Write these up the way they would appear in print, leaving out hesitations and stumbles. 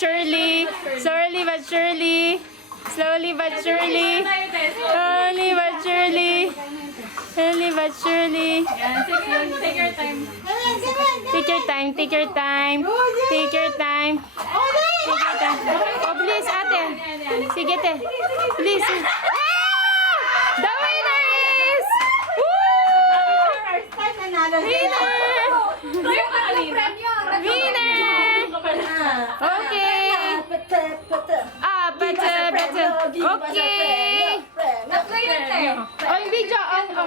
surely. Slowly but surely. Slowly but surely. Slowly but surely. Slowly but surely. Yan, sige, take your time. Take your time, take your time. Take your time. Take your time. Oh, please, ate. Sige, te. Please. Ah! The winner is... Woo! Winner! Winner! Okay. Better. Okay. Tatlo yun, te. Oh, video.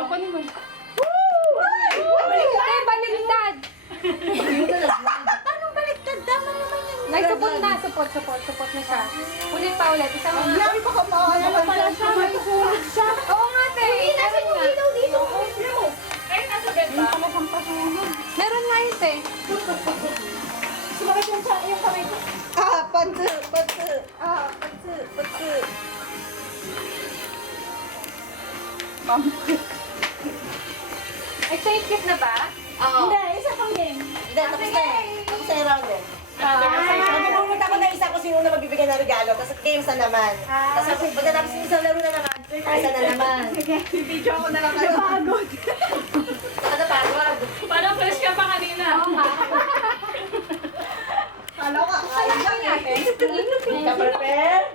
Kunin mo. Te, baliktad. Paano baliktad? Tama naman yan. Support na siya. Ulit pa ulit. Isang ulit. Lagi pa ka ano pala siya? May sulit siya. Oo nga, te. Nasa yung ilaw dito. Kahit nasa bed ba? Meron nga yun, te. Sumakit yung kamay ko. Pansi. Excited na ba? Hindi, isa pang game. Hindi, tapos na eh. Tapos na yung round eh. Pumunta ko na isa kung sino na magbibigay ng regalo, tapos games na naman. Tapos pagkatapos yung isang laro na naman, isa na naman. Video ako na lang kayo. Napagod. Saka napagod. Parang fresh ka pa kanina. Oo nga. Kala ko, kaya lang natin. Ka-prepare?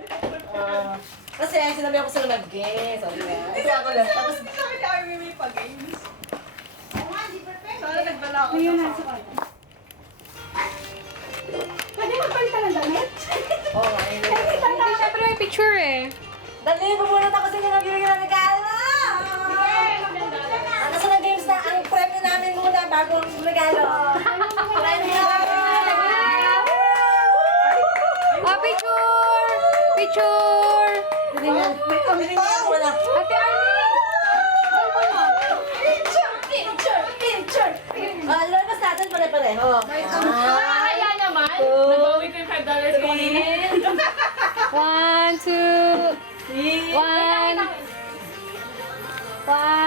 Kasi sinabi ako sila mag-games. Sabi nga. Ito ako lang. Tapos, Sabi ni Army may pa-games. Sana nagbala ako. pwede magpalitan ng damit? Oo nga, yun. Hindi, syempre may picture eh. Dali, pumunta ako sila nagbibigay ng regalo! Nasa na games na ang premyo namin muna bago ang regalo. Picture! Picture! May kami muna. Ate Armin! Picture! Lalabas natin pare-pareho. Kaya naman. Nabawi ko yung $5 ko kanina. 1, 2, 1. 1,